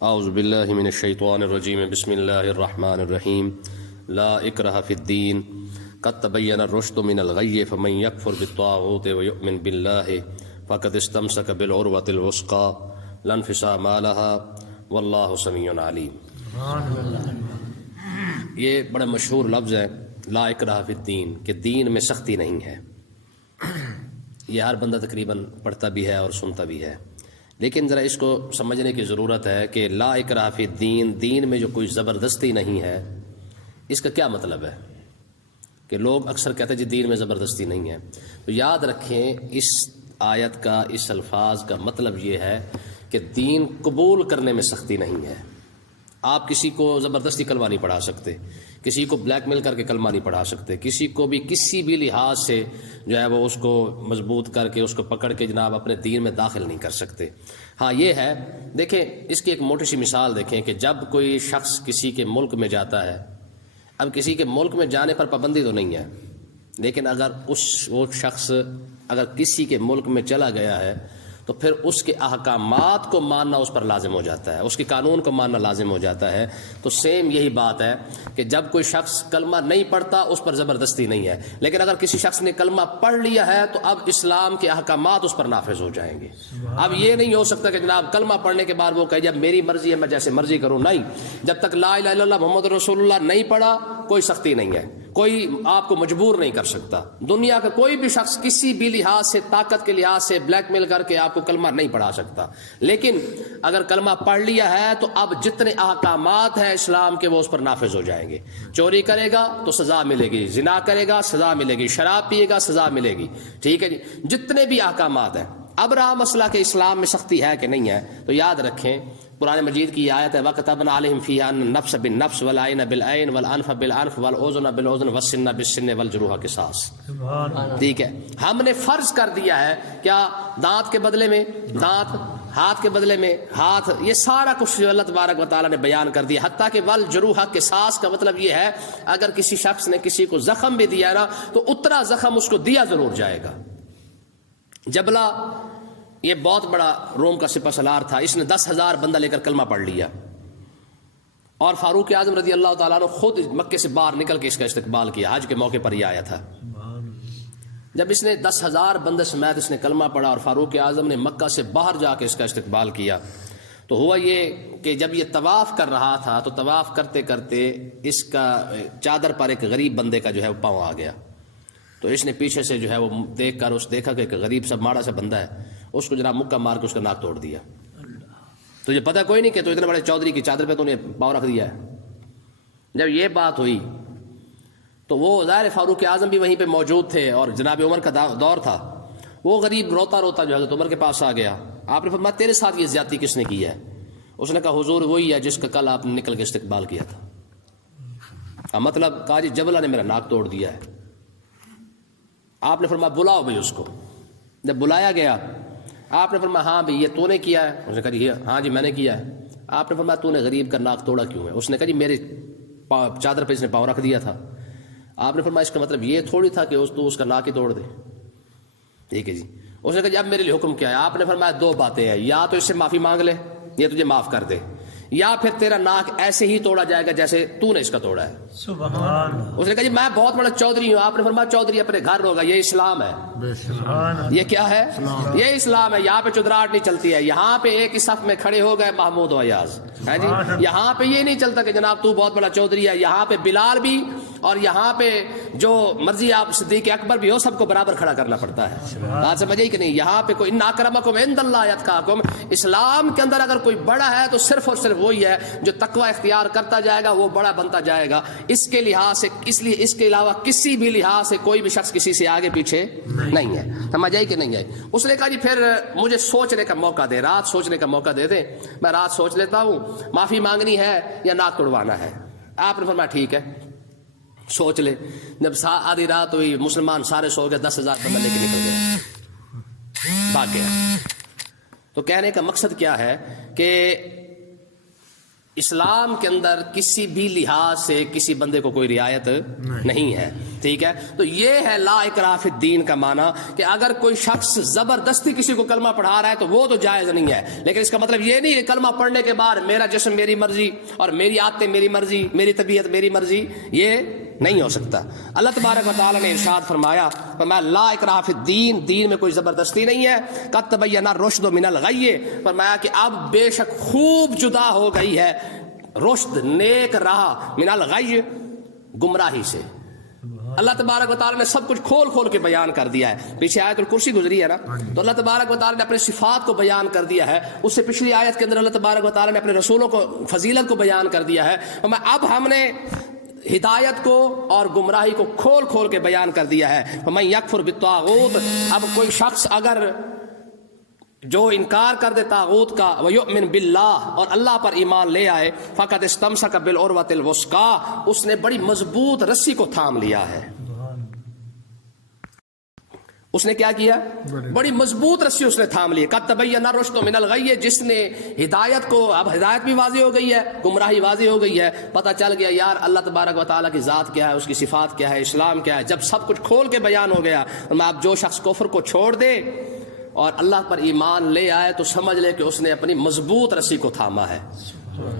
اعوذ باللہ من الشیطان الرجیم بسم اللہ الرحمن الرحیم لا اکرہ فی الدین قد تبین الرشد من الغی فمن یکفر بالطاغوت ویؤمن باللہ فقد استمسک بالعروۃ الوثقی لا انفصام لها واللہ سمیع علیم۔ یہ بڑا مشہور لفظ ہے لا اکرہ فی الدین، کہ دین میں سختی نہیں ہے۔ یہ ہر بندہ تقریباً پڑھتا بھی ہے اور سنتا بھی ہے، لیکن ذرا اس کو سمجھنے کی ضرورت ہے کہ لا اکراہ فی الدین، دین میں جو کوئی زبردستی نہیں ہے، اس کا کیا مطلب ہے؟ کہ لوگ اکثر کہتے ہیں جی دین میں زبردستی نہیں ہے، تو یاد رکھیں اس آیت کا، اس الفاظ کا مطلب یہ ہے کہ دین قبول کرنے میں سختی نہیں ہے۔ آپ کسی کو زبردستی کلمہ نہیں پڑھا سکتے، کسی کو بلیک میل کر کے کلمہ نہیں پڑھا سکتے، کسی کو بھی کسی بھی لحاظ سے جو ہے وہ اس کو مضبوط کر کے، اس کو پکڑ کے جناب اپنے دین میں داخل نہیں کر سکتے۔ ہاں یہ ہے، دیکھیں اس کی ایک موٹی سی مثال دیکھیں کہ جب کوئی شخص کسی کے ملک میں جاتا ہے، اب کسی کے ملک میں جانے پر پابندی تو نہیں ہے، لیکن اگر وہ شخص اگر کسی کے ملک میں چلا گیا ہے تو پھر اس کے احکامات کو ماننا اس پر لازم ہو جاتا ہے، اس کے قانون کو ماننا لازم ہو جاتا ہے۔ تو سیم یہی بات ہے کہ جب کوئی شخص کلمہ نہیں پڑھتا اس پر زبردستی نہیں ہے، لیکن اگر کسی شخص نے کلمہ پڑھ لیا ہے تو اب اسلام کے احکامات اس پر نافذ ہو جائیں گے۔ اب یہ نہیں ہو سکتا کہ جناب کلمہ پڑھنے کے بعد وہ کہے جب میری مرضی ہے میں جیسے مرضی کروں، نہیں، جب تک لا الہ الا اللہ محمد رسول اللہ نہیں پڑھا کوئی سختی نہیں ہے، کوئی آپ کو مجبور نہیں کر سکتا۔ دنیا کا کوئی بھی شخص کسی بھی لحاظ سے، طاقت کے لحاظ سے بلیک میل کر کے آپ کو کلمہ نہیں پڑھا سکتا، لیکن اگر کلمہ پڑھ لیا ہے تو اب جتنے احکامات ہیں اسلام کے وہ اس پر نافذ ہو جائیں گے۔ چوری کرے گا تو سزا ملے گی، زنا کرے گا سزا ملے گی، شراب پیے گا سزا ملے گی، ٹھیک ہے جی، جتنے بھی احکامات ہیں۔ اب رہا مسئلہ کہ اسلام میں سختی ہے کہ نہیں ہے، تو یاد رکھیں قرآن مجید کی آیت ہے وَكَتَبْنَا عَلَيْهِمْ فِيهَا أَنَّ النَّفْسَ بِالنَّفْسِ وَالْعَيْنَ بِالْعَيْنِ وَالْأَنْفَ بِالْأَنْفِ وَالْأُذُنَ بِالْأُذُنِ وَالسِّنَّ بِالسِّنِّ وَالْجُرُوحَ قِصَاص، ٹھیک ہے۔ ہم نے فرض کر دیا ہے کیا؟ دانت کے بدلے میں دانت، ہاتھ کے بدلے میں ہاتھ، یہ سارا کچھ جو اللہ تبارک و تعالیٰ نے بیان کر دیا، حتیٰ کہ والجروح قصاص کا مطلب یہ ہے اگر کسی شخص نے کسی کو زخم بھی دیا نا تو اتنا زخم اس کو دیا ضرور جائے گا۔ جبلہ یہ بہت بڑا روم کا سپہ سالار تھا، اس نے 10,000 بندہ لے کر کلمہ پڑھ لیا، اور فاروق اعظم رضی اللہ تعالیٰ عنہ خود مکے سے باہر نکل کے اس کا استقبال کیا۔ حج کے موقع پر یہ آیا تھا، جب اس نے 10,000 بندے سمیت اس نے کلمہ پڑھا اور فاروق اعظم نے مکہ سے باہر جا کے اس کا استقبال کیا، تو ہوا یہ کہ جب یہ طواف کر رہا تھا تو طواف کرتے کرتے اس کا چادر پر ایک غریب بندے کا جو ہے وہ پاؤں آ گیا، تو اس نے پیچھے سے جو ہے وہ دیکھ کر اس دیکھا کہ ایک غریب سا ماڑا سا بندہ ہے، اس کو جناب مکہ مار کے اس کا ناک توڑ دیا۔ تجھے پتہ کوئی نہیں کہ تو اتنے بڑے چودھری کی چادر پہ تو نے پاؤں رکھ دیا ہے۔ جب یہ بات ہوئی تو وہ ظاہر فاروق اعظم بھی وہیں پہ موجود تھے اور جناب عمر کا دور تھا، وہ غریب روتا روتا جو حضرت عمر کے پاس آ گیا۔ آپ نے فرمایا تیرے ساتھ یہ زیادتی کس نے کی ہے؟ اس نے کہا حضور وہی ہے جس کا کل آپ نے نکل کے استقبال کیا تھا۔ مطلب کہا جی جبلہ نے میرا ناک توڑ دیا ہے۔ آپ نے فرمایا بلاؤ بھائی اس کو۔ جب بلایا گیا آپ نے فرمایا ہاں بھائی یہ تو نے کیا ہے؟ اس نے کہا جی ہاں جی میں نے کیا ہے۔ آپ نے فرمایا تو نے غریب کا ناک توڑا کیوں ہے؟ اس نے کہا جی میرے چادر پہ اس نے پاؤں رکھ دیا تھا۔ آپ نے فرمایا اس کا مطلب یہ تھوڑی تھا کہ تو اس کا ناک ہی توڑ دے، ٹھیک ہے جی۔ اس نے کہا جی اب میرے لیے حکم کیا ہے؟ آپ نے فرمایا 2 باتیں ہیں، یا تو اس سے معافی مانگ لے، یہ تجھے معاف کر دے، یا پھر تیرا ناک ایسے ہی توڑا جائے گا جیسے تو نے اس کا توڑا ہے۔ سبحان اللہ۔ اس نے کہا جی میں بہت بڑا چودھری ہوں۔ آپ نے فرمایا چودھری اپنے گھر ہوگا، یہ اسلام ہے۔ یہ کیا ہے؟ یہ اسلام ہے۔ یہاں پہ چودراہٹ نہیں چلتی ہے، یہاں پہ ایک ہی صف میں کھڑے ہو گئے محمود و ایاز، ہے جی۔ یہاں پہ یہ نہیں چلتا کہ جناب تو بہت بڑا چودھری ہے، یہاں پہ بلال بھی اور یہاں پہ جو مرضی آپ صدیق اکبر بھی ہو سب کو برابر کھڑا کرنا پڑتا ہے۔ بات سمجھے کہ نہیں؟ یہاں پہ کوئی ان اکرمکم عند اللہ اتقاکم، اسلام کے اندر اگر کوئی بڑا ہے تو صرف اور صرف وہی ہے جو تقوی اختیار کرتا جائے گا وہ بڑا بنتا جائے گا۔ اس کے لحاظ سے، اس لیے اس کے علاوہ کسی بھی لحاظ سے کوئی بھی شخص کسی سے آگے پیچھے نہیں ہے۔ سمجھ آئی کہ نہیں آئی؟ اس نے کہا جی پھر مجھے سوچنے کا موقع دے، رات سوچنے کا موقع دے دیں، میں رات سوچ لیتا ہوں معافی مانگنی ہے یا ناک توڑوانا ہے۔ آپ نے فرمایا ٹھیک ہے سوچ لے۔ جب آدھی رات ہوئی مسلمان سارے سو گئے، 10,000 بندہ لے کے نکل گیا، بھاگ گیا۔ تو کہنے کا مقصد کیا ہے کہ اسلام کے اندر کسی بھی لحاظ سے کسی بندے کو کوئی رعایت نہیں ہے، ٹھیک ہے؟ تو یہ ہے لا اکراہ فی الدین کا معنی، کہ اگر کوئی شخص زبردستی کسی کو کلمہ پڑھا رہا ہے تو وہ تو جائز نہیں ہے، لیکن اس کا مطلب یہ نہیں کہ کلمہ پڑھنے کے بعد میرا جسم میری مرضی اور میری عادتیں میری مرضی، میری طبیعت میری مرضی، یہ نہیں ہو سکتا۔ اللہ تبارک و تعالیٰ نے ارشاد فرمایا لا اکراہ فی الدین، دین میں کوئی زبردستی نہیں ہے، قد تبین الرشد من الغی، فرمایا کہ اب بے شک خوب جدا ہو گئی ہے رشد نیک راہ، من الغی گمراہی سے۔ اللہ تبارک و تعالیٰ نے سب کچھ کھول کھول کے بیان کر دیا ہے، پیچھے آیت الکرسی گزری ہے نا، تو اللہ تبارک و تعالیٰ نے اپنے صفات کو بیان کر دیا ہے، اس سے پچھلی آیت کے اندر اللہ تبارک و تعالیٰ نے اپنے رسولوں کو فضیلت کو بیان کر دیا ہے، اب ہم نے ہدایت کو اور گمراہی کو کھول کھول کے بیان کر دیا ہے۔ فمن یکفر بالطاغوت، اب کوئی شخص اگر جو انکار کر دے طاغوت کا، ویؤمن باللہ، اور اللہ پر ایمان لے آئے، فقد استمسک بالعروۃ الوثقی، اس نے بڑی مضبوط رسی کو تھام لیا ہے۔ اس نے کیا کیا؟ بڑی مضبوط رسی اس نے تھام لی۔ قد تبین الرشد من الغی، جس نے ہدایت کو، اب ہدایت بھی واضح ہو گئی ہے، گمراہی واضح ہو گئی ہے، پتہ چل گیا یار اللہ تبارک و تعالیٰ کی ذات کیا ہے، اس کی صفات کیا ہے، اسلام کیا ہے۔ جب سب کچھ کھول کے بیان ہو گیا، اب جو شخص کفر کو چھوڑ دے اور اللہ پر ایمان لے آئے تو سمجھ لے کہ اس نے اپنی مضبوط رسی کو تھاما ہے۔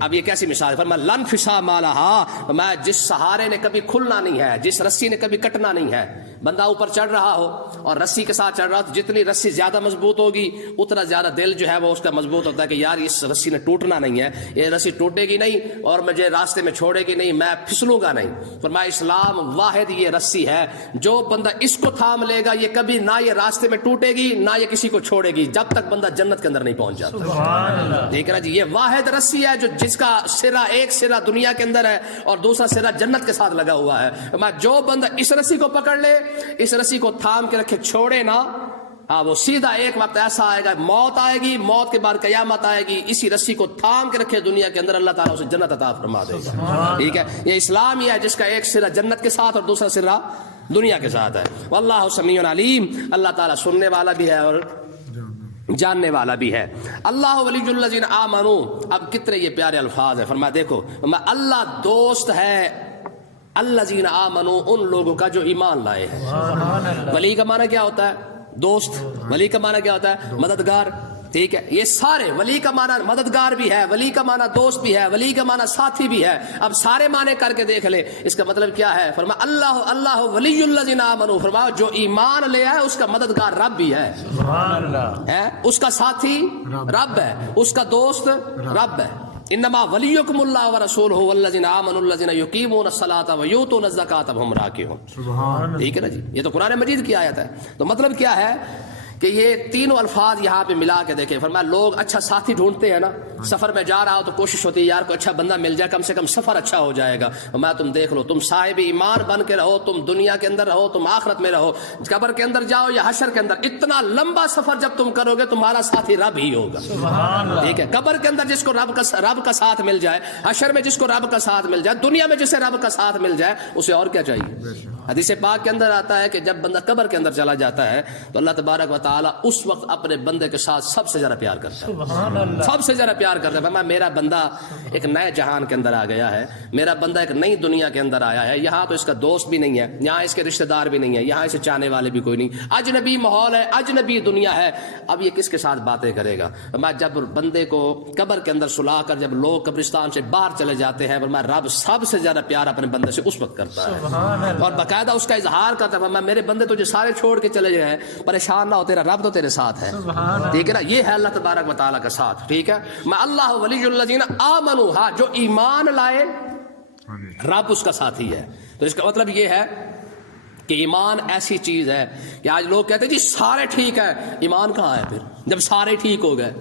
اب یہ کیسی مثال ہے؟ فرمایا لن فصام لہا، میں جس سہارے نے کبھی کھلنا نہیں ہے، جس رسی نے کبھی کٹنا نہیں ہے۔ بندہ اوپر چڑھ رہا ہو اور رسی کے ساتھ چڑھ رہا ہو تو جتنی رسی زیادہ مضبوط ہوگی اتنا زیادہ دل جو ہے وہ اس کا مضبوط ہوتا ہے کہ یار اس رسی نے ٹوٹنا نہیں ہے، یہ رسی ٹوٹے گی نہیں اور مجھے راستے میں چھوڑے گی نہیں، میں پھسلوں گا نہیں۔ فرمایا اسلام واحد یہ رسی ہے، جو بندہ اس کو تھام لے گا یہ کبھی نہ یہ راستے میں ٹوٹے گی نہ یہ کسی کو چھوڑے گی، جب تک بندہ جنت کے اندر نہیں پہنچ جاتا۔ ٹھیک ہے نا جی، یہ واحد رسی ہے جو جس کا سرا ایک سرا دنیا کے اندر ہے اور دوسرا سرا جنت کے ساتھ لگا ہوا ہے۔ جو بندہ اس رسی کو پکڑ لے، اس رسی کو تھام کے رکھے، چھوڑے نا، وہ سیدھا ایک وقت ایسا آئے گا، موت آئے گی، موت کے بعد قیامت آئے گی، اسی رسی کو تھام کے رکھے دنیا کے اندر اللہ تعالیٰ اسے جنت عطا فرما دے گا۔ ٹھیک ہے، یہ اسلام ہی ہے جس کا ایک سرا جنت کے ساتھ اور دوسرا سرا دنیا کے ساتھ ہے۔ واللہ سمیع علیم، اللہ تعالیٰ سننے والا بھی ہے اور جاننے والا بھی ہے۔ اللہ ولی الذین آمنوا، اب کتنے یہ پیارے الفاظ ہیں۔ فرمایا دیکھو اللہ دوست ہے الذین آمنوا، ان لوگوں کا جو ایمان لائے ہیں۔ ولی کا معنی کیا ہوتا ہے؟ دوست۔ ولی کا معنی کیا ہوتا ہے؟ مددگار۔ ٹھیک ہے، یہ سارے ولی کا معنی مددگار بھی ہے، ولی کا معنی دوست بھی ہے، ولی کا معنی ساتھی بھی ہے۔ اب سارے معنی کر کے دیکھ لے اس کا مطلب کیا ہے۔ فرمایا اللہ ولی الذین آمنوا، فرمایا جو ایمان لے آئے اس کا مددگار رب بھی ہے، اس کا ساتھی رب ہے، اس کا دوست رب ہے۔ انما ولیکم اللہ ورسولہ والذین آمنوا الذین یقیمون الصلاۃ ویؤتون الزکاۃ وہم راکعون۔ ٹھیک ہے نا جی، یہ تو قرآن مجید کی آیت ہے۔ تو مطلب کیا ہے کہ یہ تینوں الفاظ یہاں پہ ملا کے دیکھیں۔ فرمایا لوگ اچھا ساتھی ڈھونڈتے ہیں نا، سفر میں جا رہا ہو تو کوشش ہوتی ہے یار کوئی اچھا بندہ مل جائے، کم سے کم سفر اچھا ہو جائے گا۔ میں تم دیکھ لو، تم صاحب ایمان بن کے رہو، تم دنیا کے اندر رہو، تم آخرت میں رہو، قبر کے اندر جاؤ یا حشر کے اندر، اتنا لمبا سفر جب تم کرو گے تمہارا ساتھی رب ہی ہوگا۔ ٹھیک ہے، قبر کے اندر جس کو رب کا ساتھ مل جائے، حشر میں جس کو رب کا ساتھ مل جائے، دنیا میں جسے رب کا ساتھ مل جائے، اسے اور کیا چاہیے۔ حدیث پاک کے اندر آتا ہے کہ جب بندہ قبر کے اندر چلا جاتا ہے تو اللہ تبارک و تعالیٰ اس وقت اپنے بندے کے ساتھ سب سے زیادہ پیار کرتا ہے، سب سے زیادہ پیار کرتا ہے۔ میرا بندہ ایک نئے جہان کے اندر آ گیا ہے، میرا بندہ ایک نئی دنیا کے اندر آیا ہے، یہاں تو اس کا دوست بھی نہیں ہے، یہاں اس کے رشتہ دار بھی نہیں ہے، یہاں اسے چاہنے والے بھی کوئی نہیں، اجنبی ماحول ہے، اجنبی دنیا ہے، اب یہ کس کے ساتھ باتیں کرے گا۔ جب بندے کو قبر کے اندر سلا کر جب لوگ قبرستان سے باہر چلے جاتے ہیں، رب سب سے زیادہ پیار اپنے بندے سے اس وقت کرتا ہے اور باقاعدہ اس کا اظہار کرتا ہے، میرے بندے تجھے سارے چھوڑ کے چلے گئے، پریشان نہ ہو، تیرا رب تو تیرے ساتھ ہے۔ ٹھیک ہے نا، یہ ہے اللہ تبارک و تعالیٰ کا ساتھ۔ ٹھیک ہے، میں اللہ ولی الذین آمنوا، ہاں جو ایمان لائے رب اس کا ساتھی ہے۔ تو اس کا مطلب یہ ہے کہ ایمان ایسی چیز ہے کہ آج لوگ کہتے ہیں جی سارے ٹھیک ہیں، ایمان کہاں ہے پھر جب سارے ٹھیک ہو گئے۔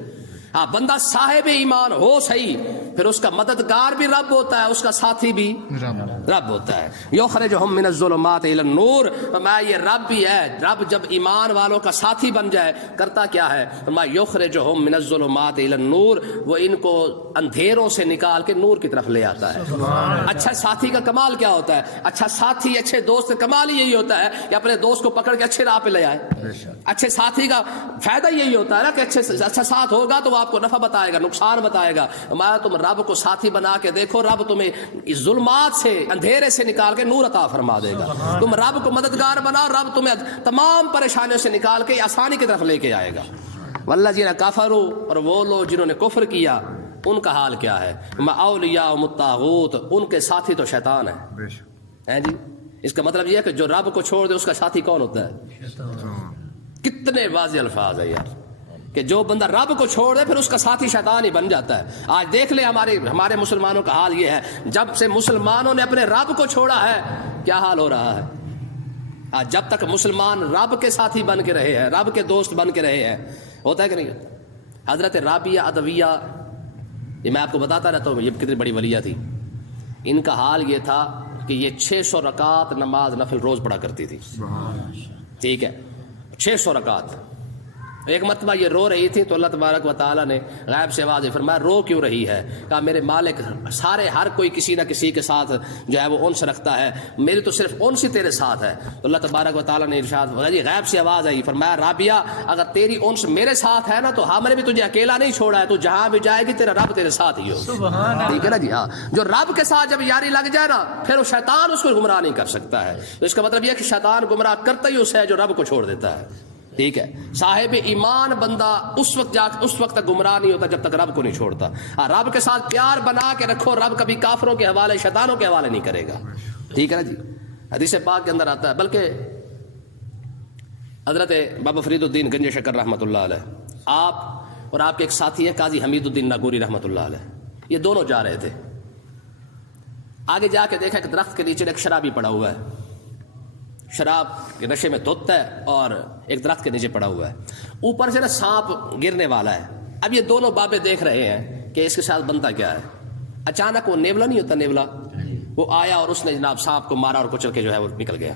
ہاں بندہ صاحب ایمان ہو صحیح، پھر اس کا مددگار بھی رب ہوتا ہے، اس کا ساتھی بھی رب ہوتا ہے۔ یخرجہم من الظلمات الی النور، فرمایا یہ رب بھی ہے۔ رب جب ایمان والوں کا ساتھی بن جائے کرتا کیا ہے؟ فرمایا یخرجہم من الظلمات الی النور، وہ ان کو اندھیروں سے نکال کے نور کی طرف لے آتا ہے۔ اچھا ساتھی کا کمال کیا ہوتا ہے؟ اچھا ساتھی، اچھے دوست کا کمال یہی ہوتا ہے کہ اپنے دوست کو پکڑ کے اچھے راہ پہ لے آئے۔ اچھے ساتھی کا فائدہ یہی ہوتا ہے نا کہ اچھا ساتھ ہوگا تو وہ آپ کو نفع بتائے گا، نقصان بتائے گا۔ ہمارا تم رب کو ساتھی بنا کے دیکھو، رب تمہیں ظلمات سے، اندھیرے سے نکال کے نور عطا فرما دے گا۔ تم رب کو مددگار بناؤ، رب تمہیں تمام پریشانیوں سے نکال کے آسانی کی طرف لے کے آئے گا۔ والذین کفروا، اور وہ لوگ جنہوں نے کفر کیا ان کا حال کیا ہے؟ اولیاء الطاغوت، ان کے ساتھی تو شیطان ہے جی۔ اس کا مطلب یہ ہے کہ جو رب کو چھوڑ دے اس کا ساتھی کون ہوتا ہے؟ کتنے واضح الفاظ ہے یار، کہ جو بندہ رب کو چھوڑ دے پھر اس کا ساتھی شیطان ہی بن جاتا ہے۔ آج دیکھ لیں ہمارے مسلمانوں کا حال یہ ہے، جب سے مسلمانوں نے اپنے رب کو چھوڑا ہے کیا حال ہو رہا ہے۔ آج جب تک مسلمان رب کے ساتھی بن کے رہے ہیں، رب کے دوست بن کے رہے ہیں، ہوتا ہے کہ نہیں؟ حضرت رابعہ ادویہ، یہ میں آپ کو بتاتا رہتا ہوں یہ کتنی بڑی ولیہ تھی۔ ان کا حال یہ تھا کہ یہ 600 رکعت نماز نفل روز پڑھا کرتی تھی، ٹھیک ہے، 600 رکعت۔ ایک مرتبہ یہ رو رہی تھی تو اللہ تبارک و تعالیٰ نے غیب سے آواز فرمایا رو کیوں رہی ہے؟ کہا میرے مالک ہر کوئی کسی نہ کسی کے ساتھ جو ہے وہ انس رکھتا ہے، میری تو صرف انس ہی تیرے ساتھ ہے۔ تو اللہ تبارک و تعالیٰ نے ارشاد فرمایا، غیب سے آواز آئی، فرمایا رابعہ اگر تیری انس میرے ساتھ ہے نا تو ہم نے بھی تجھے اکیلا نہیں چھوڑا ہے، تو جہاں بھی جائے گی تیرا رب تیرے ساتھ ہی ہو، ٹھیک ہے نا جی۔ ہاں، جو رب کے ساتھ جب یاری لگ جائے نا پھر وہ شیطان اس کو گمراہ نہیں کر سکتا ہے۔ تو اس کا مطلب یہ ہے کہ شیطان گمراہ کرتا ہی اس ہے جو رب کو چھوڑ دیتا ہے، ٹھیک ہے۔ صاحب ایمان بندہ اس وقت تک گمراہ نہیں ہوتا جب تک رب کو نہیں چھوڑتا۔ رب کے ساتھ پیار بنا کے رکھو، رب کبھی کافروں کے حوالے شیطانوں کے حوالے نہیں کرے گا، ٹھیک ہے نا جی۔ حدیث پاک کے اندر آتا ہے، بلکہ حضرت بابا فرید الدین گنج شکر رحمۃ اللہ علیہ، آپ اور آپ کے ایک ساتھی ہیں قاضی حمید الدین ناگوری رحمۃ اللہ علیہ، یہ دونوں جا رہے تھے، آگے جا کے دیکھا کہ درخت کے نیچے ایک شرابی پڑا ہوا ہے، شراب کے نشے میں دھت ہے اور ایک درخت کے نیچے پڑا ہوا ہے، اوپر سے نا سانپ گرنے والا ہے۔ اب یہ دونوں بابے دیکھ رہے ہیں کہ اس کے ساتھ بنتا کیا ہے۔ اچانک وہ نیولا نہیں ہوتا، نیولا وہ آیا اور اس نے جناب سانپ کو مارا اور کچل کے جو ہے وہ نکل گیا۔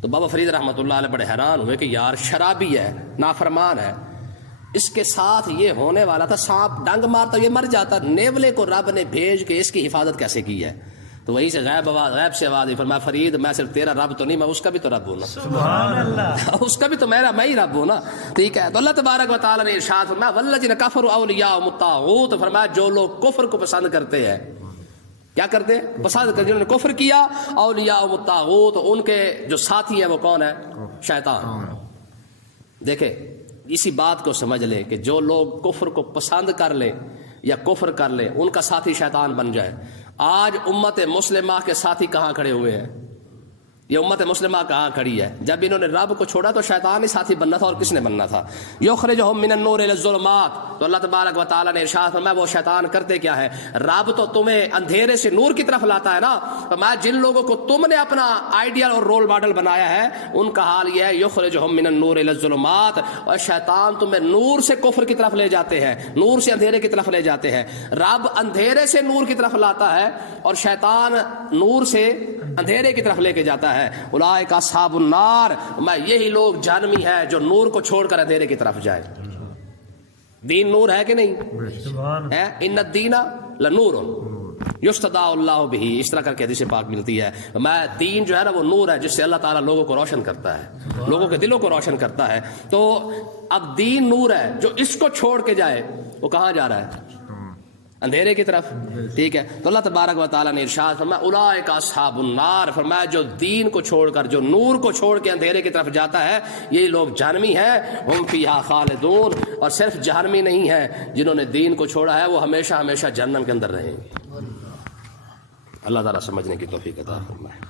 تو بابا فرید رحمۃ اللہ علیہ بڑے حیران ہوئے کہ یار شرابی ہے، نافرمان ہے، اس کے ساتھ یہ ہونے والا تھا، سانپ ڈنگ مارتا یہ مر جاتا، نیولے کو رب نے بھیج کے اس کی حفاظت کیسے کی ہے؟ تو وہی سے غیب سے آواز فرمایا فرید میں صرف تیرا رب تو نہیں، میں اس کا بھی تو رب ہوں نا، سبحان اللہ، اس کا بھی تو میں ہی رب ہوں نا، ٹھیک ہے۔ تو اللہ تبارک و تعالیٰ نے ارشاد فرمایا والذین کفروا اولیاء الطاغوت، فرمایا جو لوگ کفر کو پسند کرتے ہیں، کیا کرتے ہیں؟ پسند کرتے، جنہوں نے کفر کیا، اولیاء الطاغوت، ان کے جو ساتھی ہیں وہ کون ہے؟ شیطان۔ دیکھیں اسی بات کو سمجھ لیں کہ جو لوگ کفر کو پسند کر لیں یا کفر کر لیں ان کا ساتھی شیطان بن جائے۔ آج امت مسلمہ کے ساتھی کہاں کھڑے ہوئے ہیں؟ یہ امت مسلمہ کہاں کھڑی ہے؟ جب انہوں نے رب کو چھوڑا تو شیطان ہی ساتھی بننا تھا، اور کس نے بننا تھا؟ یخرجہم من النور الی الظلمات، تو اللہ تبارک و تعالیٰ نے ارشاد فرمایا وہ شیطان کرتے کیا ہے؟ رب تو تمہیں اندھیرے سے نور کی طرف لاتا ہے نا، فرمایا جن لوگوں کو تم نے اپنا آئیڈیل اور رول ماڈل بنایا ہے ان کا حال یہ ہے یخرجہم من النور الی الظلمات، اور شیطان تمہیں نور سے کفر کی طرف لے جاتے ہیں، نور سے اندھیرے کی طرف لے جاتے ہیں۔ رب اندھیرے سے نور کی طرف لاتا ہے اور شیطان نور سے اندھیرے کی طرف لے کے جاتا ہے۔ اولئک اصحاب النار، میں یہی لوگ جہنمی ہے جو نور کو چھوڑ کر اندھیرے کی طرف جائے۔ دین نور ہے کہ نہیں ہے؟ ان الدین لنور یستدع اللہ بہ، اس طرح کر کے حدیث پاک ملتی ہے۔ میں دین جو ہے نا وہ نور ہے جس سے اللہ تعالیٰ لوگوں کو روشن کرتا ہے، لوگوں کے دلوں کو روشن کرتا ہے۔ تو اب دین نور ہے، جو اس کو چھوڑ کے جائے وہ کہاں جا رہا ہے؟ اندھیرے کی طرف، ٹھیک ہے۔ تو اللہ تبارک و تعالیٰ نے ارشاد فرمایا اولئک اصحاب النار، فرمایا جو دین کو چھوڑ کر، جو نور کو چھوڑ کے اندھیرے کی طرف جاتا ہے یہ لوگ جہنمی ہیں، ہم فیہا خالدون، اور صرف جہنمی نہیں ہے، جنہوں نے دین کو چھوڑا ہے وہ ہمیشہ ہمیشہ جہنم کے اندر رہیں گے۔ اللہ تعالیٰ سمجھنے کی توفیق عطا فرمائے۔